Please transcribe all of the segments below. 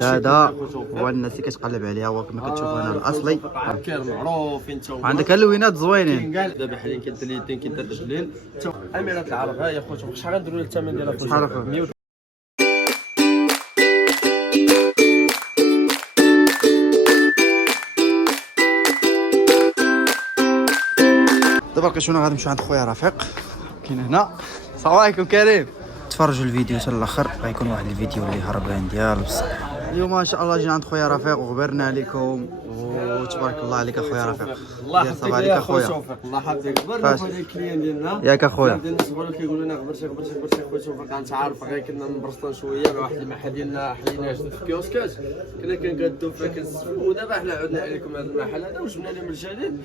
هذا هو الناس اللي كتقلب عليها، هو كما كتشوفوا هنا الاصلي. كاين معروف انت عندك اللوينات زوينين. كاين كاع دابا حاليا كاين اليدين كاين الرجلين. اميرات العرب ها يا خويا، شحال غنديروا الثمن ديالها خويا؟ 100. دابا لقيتونا غادي نمشيو عند خويا رفيق كاين هنا. السلام عليكم كريم. تفرجوا الفيديو حتى الاخر، غيكون واحد الفيديو اللي هربان ديال بصح. اليوم ان شاء الله جينا عند خويا رفيق وغبرنا عليكم، وتبارك الله عليك اخويا رفيق. الله يحفظك عليك اخويا توفيق، الله يحفظك. غبرنا خويا الكليان ديالنا ياك اخويا. الناس كيقولوا لنا غبرتي خويا توفيق. انت عارف غير كنا مبرسطين شويه مع واحد المحل ديالنا حليناه جديد في كيوسكات، كنا كنقادو فيه كنسبوا، ودابا حنا عدنا عليكم هذا المحل هذا وجبنا لهم الجديد.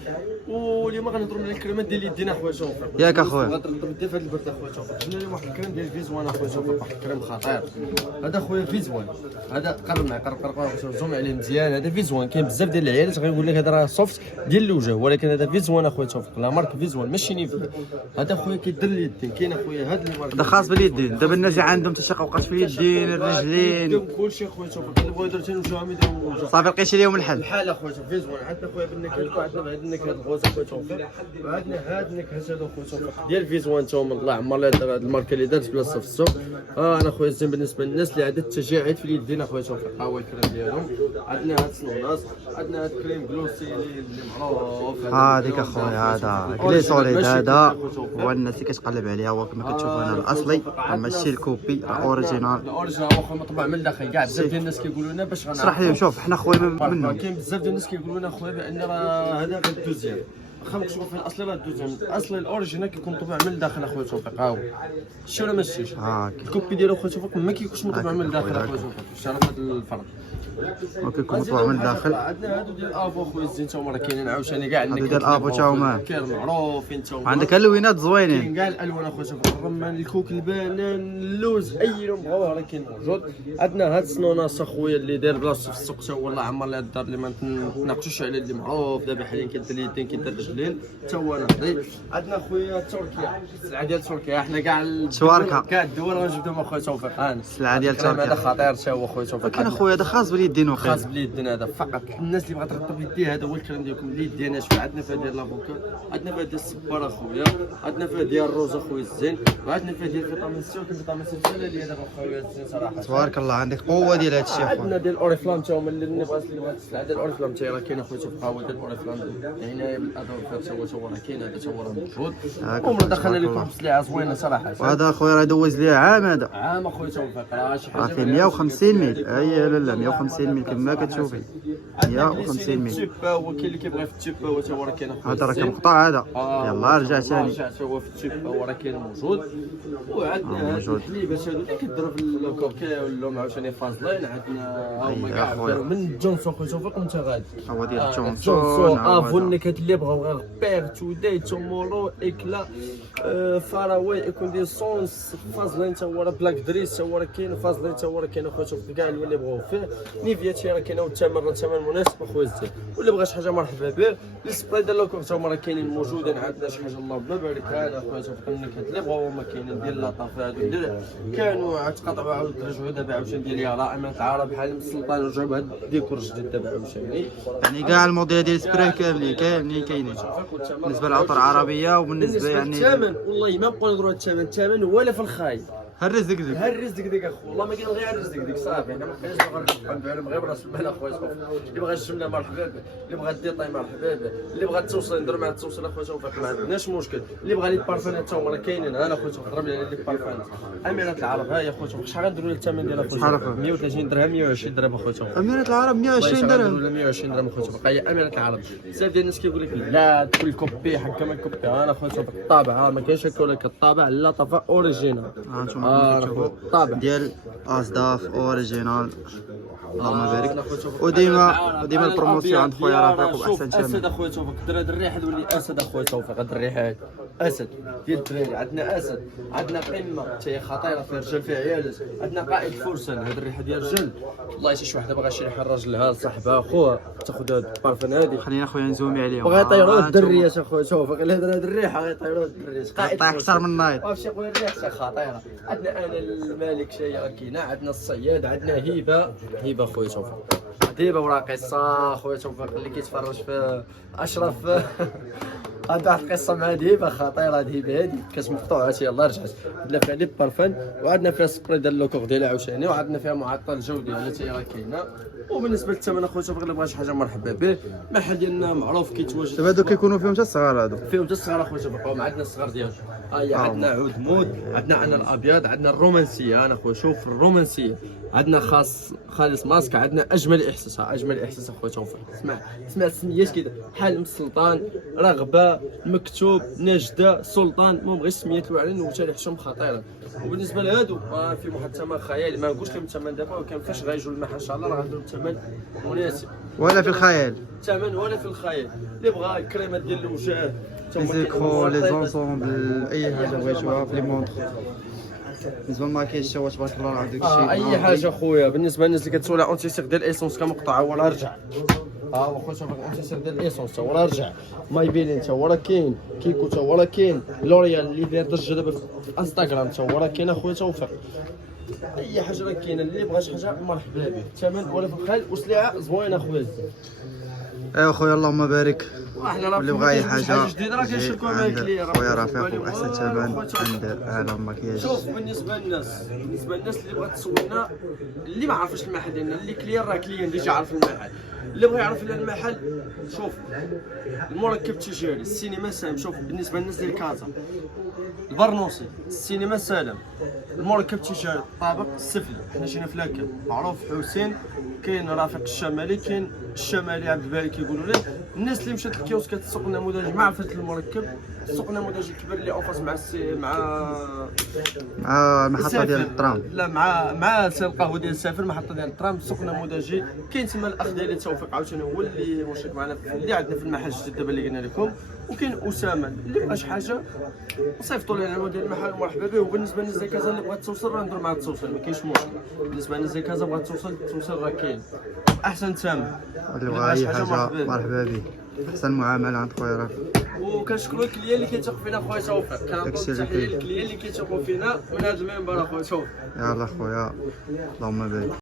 واليوم غنهضروا على الكريمات ديال يدينا خويا توفيق. ياك اخويا. غنضرب في هذا البرد اخويا توفيق. جبنا لهم واحد الكريم ديال فيزوان اخويا توفيق، واحد الكريم خطير. هذا خويا فيزوان، هذا قرب معايا قرب زوم عليه مزيان. هذا فيزوان كاين بزاف ديال العيالات غيقول لك هذا راه سوفت ديال الوجه، ولكن هذا فيزوان اخويا توفيق، لا مارك فيزوان ماشي نيفي. هذا خويا كيدير اليدين. كاين اخويا هذا المارك هذا خاص باليدين. دابا الناس اللي عندهم تشققات في اليدين الرجلين كلشي اخويا توفيق، اللي بغاو يديروا تنوجهم يديروا صافي لقيتي لهم الحل. بحال اخويا فيزوان. عندنا خويا بالنكهات، وعندنا هاد النكهات الغوز اخويا توفيق، وعندنا هاد النكهات هادو اخويا توفيق ديال فيزوان تا هما. الله عمر هاد الماركه اللي دارت بلاصه في السوق. انا خويا زين بالنسبه للناس اللي عندها التجاعيد في اليدين اخويا توفيق. ها هو الكريم ديالهم. عندنا هاد السنوناس، عندنا هاد الكريم جلوسي اللي معروف. هذيك اخويا هذا كليسوليد، هذا هو الناس اللي كتقلب عليها، هو كما كتشوفوا هنا الاصلي ماشي الكوبي، اوريجينال. الاوريجينال واخا مطبوع من الداخل. كاع بزاف ديال الناس كيقولوا لنا باش غنعرفوا. اشرح لهم. شوف حنا خويا منهم. كاين بزاف ديال الناس كيقولوا لنا خويا بان راه هذا غير الدوزيام. واخا مكتوب في الاصلي راه الدوزيام، الاصلي الاوريجينال كيكون مطبوع من الداخل اخويا توفيق. ها هو شتي ولا ما شتيش؟ الكوبي ديالو اخويا توفيق ما كيكونش مطبوع من الداخل اخويا توفيق. شتي هذا الفرق، ما كيكون مطبوع من الداخل. عندنا هادو ديال افو خويا الزين تا هما راه كاينين عاوتاني كاع. هادو ديال افو تا هما كاين معروفين تا هما. عندك اللوينات زوينين. كاين كاع الالوان اخويا توفيق، الرمان الكوك البنان اللوز اي لون بغاوه راه كاين موجود. عندنا هاد السنوناس اخويا اللي داير بلاصتو في السوق تا هو. الله عمر لهاد الدار اللي ما نتناقشوش على اللي معروف. دابا حاليا كاين اليدين كاين الرجلين تا هو ناضي. عندنا خويا تركيا، السلعه ديال تركيا. حنا كاع كاع الدول غنجبدهم اخويا توفيق. السلعه ديال تركيا هذا خطير تا هو اخويا توفيق. كاين اخويا هذا خاص باليدين وخير. خاص باليدين هذا فقط. الناس اللي بغات ترطب يديها هذا هو الكلام ديالكم. اليدين ناشفه. عندنا فيها ديال لافوكا، عندنا فيها ديال الصبار اخويا، عندنا فيها ديال الروز اخويا الزين، وعندنا فيها ديال فيتامين سي. وكاين فيتامين سي اللي هذا اخويا الزين صراحه. تبارك الله عندك قوه ديال هذا الشيء اخويا. عندنا ديال الاوريفلام تا هما اللي بغات السلعه ديال الاوريفلام تا راه كاين اخويا توفيق. هو ديال الاوريفلام عنايه بالاضرار تا هو راه كاين. هذا تا هو راه موجود. عمرنا دخلنا لكم سلعه زوينه صراحه. وهذا اخويا راه دوز ليه عام. هذا عام اخويا توفيق راه شي حاجه فيه 150 ميل. اي لا 150 ميل كما كتشوفي 150 ميل. التيبا هو كاين اللي كيبغي في التيبا هو تا هو راه كاين اخويا. هذا راه كمقطع هذا. يلاه رجع ثاني. رجع تا هو في التيبا هو راه كاين موجود. وعندنا هاد الحليبات هادو اللي كيضرب في الكوكا ولا عاوتاني فازلين. عندنا هما كاع من جونسون خويا توفيق وانت غادي. هو ديال جونسون افو النكهات اللي بغاو غير بير توداي تومورو اكلا فراوي يكون ديال صونس فازلين تا هو راه بلاك دريس تا هو راه كاين. فازلين تا هو راه كاين اخويا توفيق كاع اللي بغاو فيه. نيفيا راه كاينه والثمن مناسب اخويا الزين. واللي بغى شي حاجه مرحبا به. السبراي ديال لاكور تا هما راه كاينين موجودين. عندنا شي حاجه الله بارك هذا اخويا توفيق. النكهات اللي بغاو هما كاينين ديال لاطاف هادو كانوا تقطعوا عاود رجعوا دابا عاوتاني ديال يارا امانه العرب بحال السلطان رجعوا بهذا الديكور جديد دابا عاوتاني. يعني كاع الموديل ديال السبراي كاملين كاينين بالنسبه للعطر العربيه. وبالنسبه يعني الثمن والله ما نبقاو نهضروا على الثمن ولا في الخايب. هالرزق هالرزق ديك اخو والله ما كاين غير الرزق ديك صافي. حنا ما بقيناش نبغيو غير براس المال اخويا توفيق. اللي بغى الجمله مرحبا به، اللي بغى الديطاي مرحبا به، اللي بغى التوصيل ندير معاه التوصيل اخويا توفيق ما عندناش مشكل. اللي بغى لي بارفانات تا هما راه كاينين. انا اخويا توفيق ضرب لي بارفانات اميرات العرب. ها يا اخويا توفيق شحال غنديروا الثمن ديالها اخويا؟ 130 درهم 120 درهم اخويا توفيق. اميرات العرب 120 درهم ولا 120 درهم اخويا توفيق. هي اميرات العرب. بزاف ديال الناس كيقول لك لا كل كوبي حق كما كوبي. انا اخويا توفيق الطابع ما كاينش هكا لك الطابع لا طفا اوريجينال. انتم الطابع ديال اصداف اوريجينال. اللهم بارك. وديما البروموسيون عند خويا رفيق وباحسن ثمن. اسد اخويا توفيق، الدراري دري حد ولي اسد اخويا توفيق. هاد الريحه هاد اسد ديال الدراري. عندنا اسد، عندنا قمه حتى هي خطيره فيها رجال فيها عيالات. عندنا قائد فرسان، هاد الريحه ديال الرجل. والله شي وحده باغا شي ريحه راجلها لصاحبها خوها تاخذ هاد البارفان هادي. خلينا خويا نزومي عليهم. بغا يطيروا الدريات اخويا توفيق. الا هاد الريحه غيطيروا الدريات. قائد طيح اكثر من النايض. واش خويا الريحه خطيره. عندنا انا الملك شي كاينه، عندنا الصياد، عندنا هبه خويا توفيق. هبه وراقصه خويا توفيق اللي كيتفرج في اشرف. عندها واحد القصه مع هبه خطيره. هبه هادي كاس مقطوعه يلاه رجعت. عندنا فيها لي بارفان، وعندنا فيها سبري ديال لوكور ديالها عاوتاني، وعندنا فيها معطل جودي حتى هي راه كاينه. وبالنسبه للثمن اخويا توفيق اللي بغى شي حاجه مرحبا به. المحل ديالنا معروف كيتواجد. دابا هادو كيكونوا فيهم حتى الصغار هادو. فيهم حتى الصغار اخويا توفيق. عندنا الصغار ديالهم. عندنا عود مود، عندنا الابيض، عندنا الرومانسيه. انا خويا شوف الرومانسيه. عندنا خالص ماسك، عندنا اجمل احساس. اجمل احساس اخويا توفيق. اسمع السميات كذا بحال ام السلطان، رغبه، مكتوب، نجده، سلطان. المهم غير السميات الواعرين وتاريخهم خطيره. وبالنسبه لهادو في واحد الثمن خيالي، ما نقولش لكم الثمن دابا، ولكن فاش غيجوا المحل ان شاء الله راه غنديروا الثمن مناسب. ولا في الخيال. الثمن ولا في الخيال. اللي بغى الكريمات ديال الوجه، لي زيكرو، لي زونسومبل، اي حاجه بغيتوها في لي مونطر. بالنسبه للماكياج تا هو تبارك الله راه عندك الشيء. اي حاجه خويا. بالنسبه للناس اللي كتسول على اونتيسيغ ديال الايسونس كمقطعه هو راه رجع. خويا شوف اونتيسيغ ديال الايسونس تا هو راه رجع. مايبيلين تا هو راه كاين، كيكو تا هو راه كاين، لوريال اللي داير ضجه دابا في انستغرام تا هو راه كاين اخويا توفيق. اي حاجه راه كاينه، اللي بغى شي حاجه مرحبا به. الثمن ولا في الخيل وسلعه زوينه اخويا. ايوا خويا اللهم بارك. احنا واللي بغى اي حاجه جديده راه كنشاركوها مع الكليان. خويا رفيق وباحسن ثمن عند عالم ماكياج. شوف بالنسبه للناس اللي بغات تسولنا، اللي ما عرفش المحل ديالنا، اللي كليان راه كليان ديجا عارف المحل. اللي بغى يعرف لنا المحل، شوف المركب التجاري، السينما سام. شوف بالنسبه للناس ديال كازا، البرنوسي، السينما سالم، المركب التجاري، الطابق السفلي. حنا جينا في لاكا معروف حسين، كاين رافق الشمالي، كاين الشمالي عبد الباري كيقولوا ليه. الناس اللي مشات للكيوسكات السوق النموذجي ما عرفت المركب. السوق النموذجي الكبير اللي اوفاس مع مع المحطه ديال الترام. لا مع سير القهوه ديال السافر، محطه ديال الترام. السوق النموذجي كاين تما الاخ ديالي توفيق عاوتاني هو اللي مشارك معنا اللي عندنا في المحل الجديد دابا اللي قلنا لكم. وكاين اسامه اللي بغى شي حاجه صيفطوا لنا العنوان ديال المحل مرحبا به. وبالنسبه للناس ديال كازا اللي بغات توصل راه نديروا معها التوصيل، ما كاينش مشكل. بالنسبه للناس ديال كازا بغات توصل راه كاين احسن ثمن. اللي بغى اي حاجه مرحبا به. احسن معامله عند خويا رفيق. وكنشكروا الكليان اللي كيثق فينا خويا توفيق. كنعطيو التحيه للكليان اللي كيثقوا فينا من هذا المنبر اخويا توفيق. يلاه خويا اللهم بارك.